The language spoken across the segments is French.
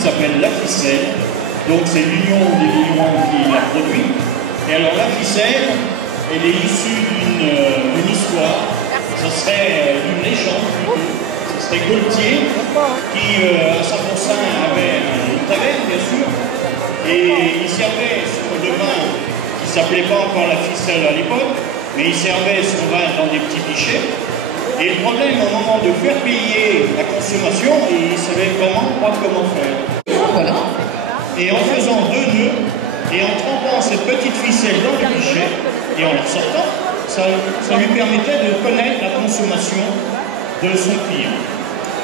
s'appelle la ficelle. Donc c'est l'union des vignerons qui la produit. Et alors la ficelle, elle est issue d'une histoire, ce serait d'une légende plutôt. Ce serait Gaultier qui à Saint-Pourçain avait une taverne bien sûr. Et il servait son vin qui ne s'appelait pas encore la ficelle à l'époque, mais il servait son vin dans des petits pichets. Et le problème, au moment de faire payer la consommation, il ne savait vraiment pas comment faire. Voilà. Et en faisant 2 nœuds, et en trempant cette petite ficelle dans le pichet, et en la sortant, ça lui permettait de connaître la consommation de son client.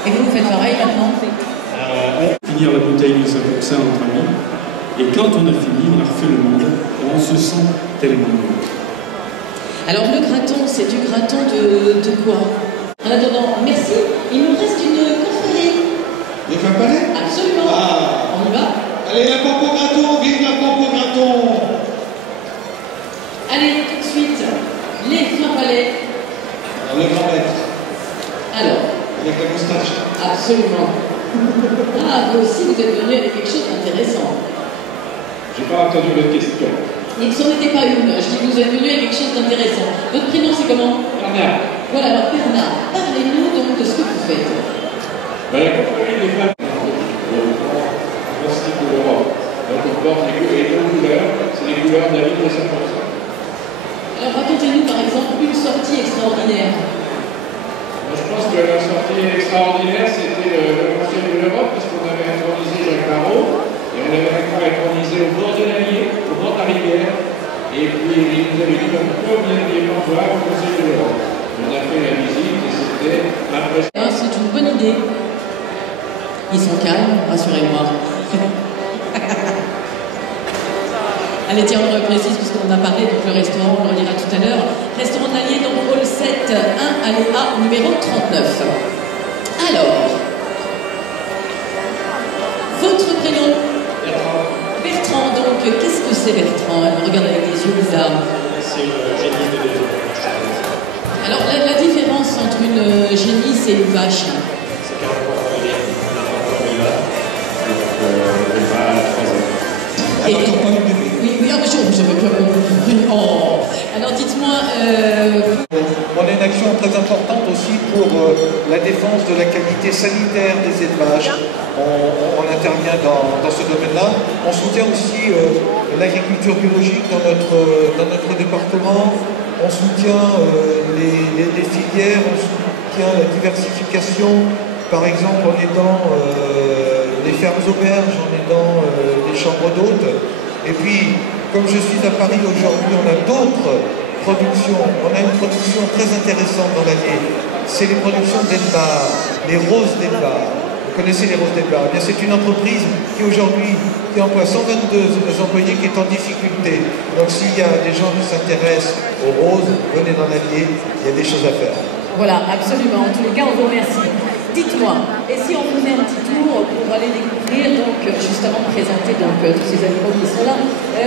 Et vous faites pareil maintenant? Finir la bouteille de Saint-Pourçain entre amis, et quand on a fini, on a refait le monde, on se sent tellement mieux. Alors le graton, c'est du graton de quoi? En attendant, merci, il nous reste une confrérie. Les fins palais? Absolument. Ah. On y va? Allez, la pompe au graton, vive la pompe au graton! Allez, tout de suite, les fins palais. Alors, le grand maître, Alors, avec la moustache. absolument. Ah, vous aussi, vous êtes venu avec quelque chose d'intéressant. J'ai pas entendu votre question. Et ce n'en était pas une, je dis que vous êtes venu avec quelque chose d'intéressant. Votre prénom, c'est comment? Bernard. Voilà, alors Bernard, parlez-nous donc de ce que vous faites. La confrérie des femmes plastique de l'Europe. Donc on porte les deux couleurs, c'est les couleurs de la ville de Saint-Pourçain. Alors racontez-nous par exemple une sortie extraordinaire. Je pense que la sortie extraordinaire, c'était le Conseil de l'Europe, parce qu'on avait intronisé Jacques Barrault, et on avait intronisé au bord de l'Allier, au bord de la rivière, et puis il nous avait dit pourquoi vous n'aviez pas voir au Conseil de l'Europe. On a fait la visite et c'était impressionnant. C'est une bonne idée. Ils sont calmes, rassurez-moi. Allez, tiens, on reprécise puisqu'on a parlé, donc le restaurant, on le dira tout à l'heure. Restaurant de l'Allier, donc hall 7, 1, allée A, numéro 39. Alors, votre prénom? Bertrand, donc qu'est-ce que c'est Bertrand? Elle me regarde avec des yeux bizarres. C'est le génie de Dieu. Alors, la différence entre une génisse et une vache? C'est carrément le vin à 3 ans. Et, oui, ah, mais je n'avais pas compris. Oh. Alors dites-moi. On a une action très importante aussi pour la défense de la qualité sanitaire des élevages. On intervient dans ce domaine-là. On soutient aussi l'agriculture biologique dans notre département. On soutient les filières, on soutient la diversification, par exemple en aidant les fermes auberges, en aidant les chambres d'hôtes. Et puis, comme je suis à Paris aujourd'hui, on a d'autres productions. On a une production très intéressante dans l'Allier. C'est les productions d'Elbar, les roses d'Elbar. Vous connaissez les roses d'Elbar? Eh bien, c'est une entreprise qui aujourd'hui emploie 122 employés qui est en difficulté. Donc s'il y a des gens qui s'intéressent aux roses, venez dans l'Allier, il y a des choses à faire. Voilà, absolument. En tous les cas, on vous remercie. Dites-moi, et si on faisait un petit tour pour aller découvrir, donc juste avant de présenter donc, tous ces animaux qui sont là,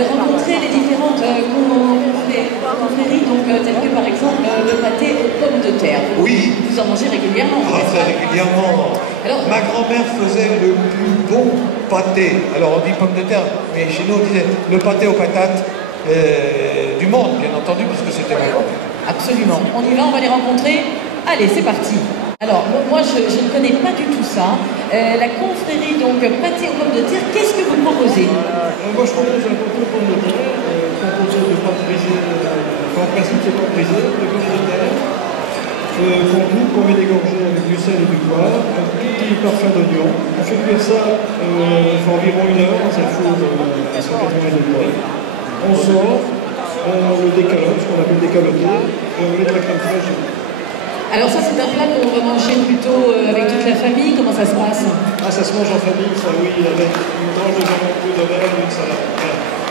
rencontrer les différentes confréries, donc telles que par exemple le pâté aux pommes de terre. Oui. Vous en mangez régulièrement? Très régulièrement. Alors, ma grand-mère faisait le plus bon pâté. Alors on dit pommes de terre, mais chez nous on disait le pâté aux patates du monde, bien entendu, puisque c'était ma grand-mère. Absolument. On y va, on va les rencontrer. Allez, c'est parti. Alors, moi, je ne connais pas du tout ça. La confrérie, donc, pâté aux pommes de terre, qu'est-ce que vous proposez? Moi, je propose un pâté aux pommes de terre, composé de pâte brisée, en principe, c'est pâte brisée, de pommes de terre, qu'on coupe, qu'on met dégorger avec du sel et du poivre, un petit parfum d'oignon. On fait cuire ça fait environ 1 heure dans un four à 180 degrés. On sort, on le décalote, ce qu'on appelle décaloter, et on met de la crème fraîche. Alors ça, c'est un plat qu'on va manger plutôt avec toute la famille. Comment ça se passe? Ah, ça se mange en famille, ça oui, avec une tranche de jambon cru de verre ou une salade.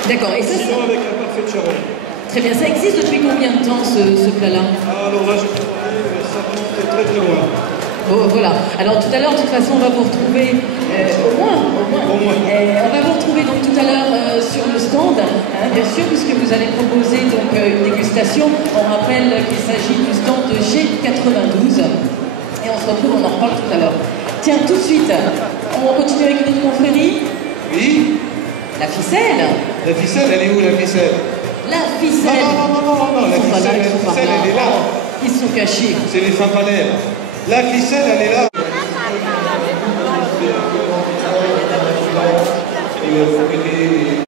D'accord. Et ça, sinon, avec un parfait de charogne. Très bien. Ça existe depuis combien de temps, ce plat-là? Ah, alors là, je peux parler, mais ça remonte très très loin. Oh, voilà. Alors tout à l'heure, de toute façon, on va vous retrouver, au moins. On va vous retrouver donc tout à l'heure sur le stand, hein, bien sûr, puisque vous allez proposer donc une dégustation. On rappelle qu'il s'agit du stand de G92. Et on se retrouve, on en reparle tout à l'heure. Tiens, tout de suite, On continue avec une autre confrérie. Oui. La ficelle. La ficelle, elle est où la ficelle? La ficelle. Non, la ficelle, elle est là. Ils sont cachés. C'est les femmes palais. La ficelle, elle est là.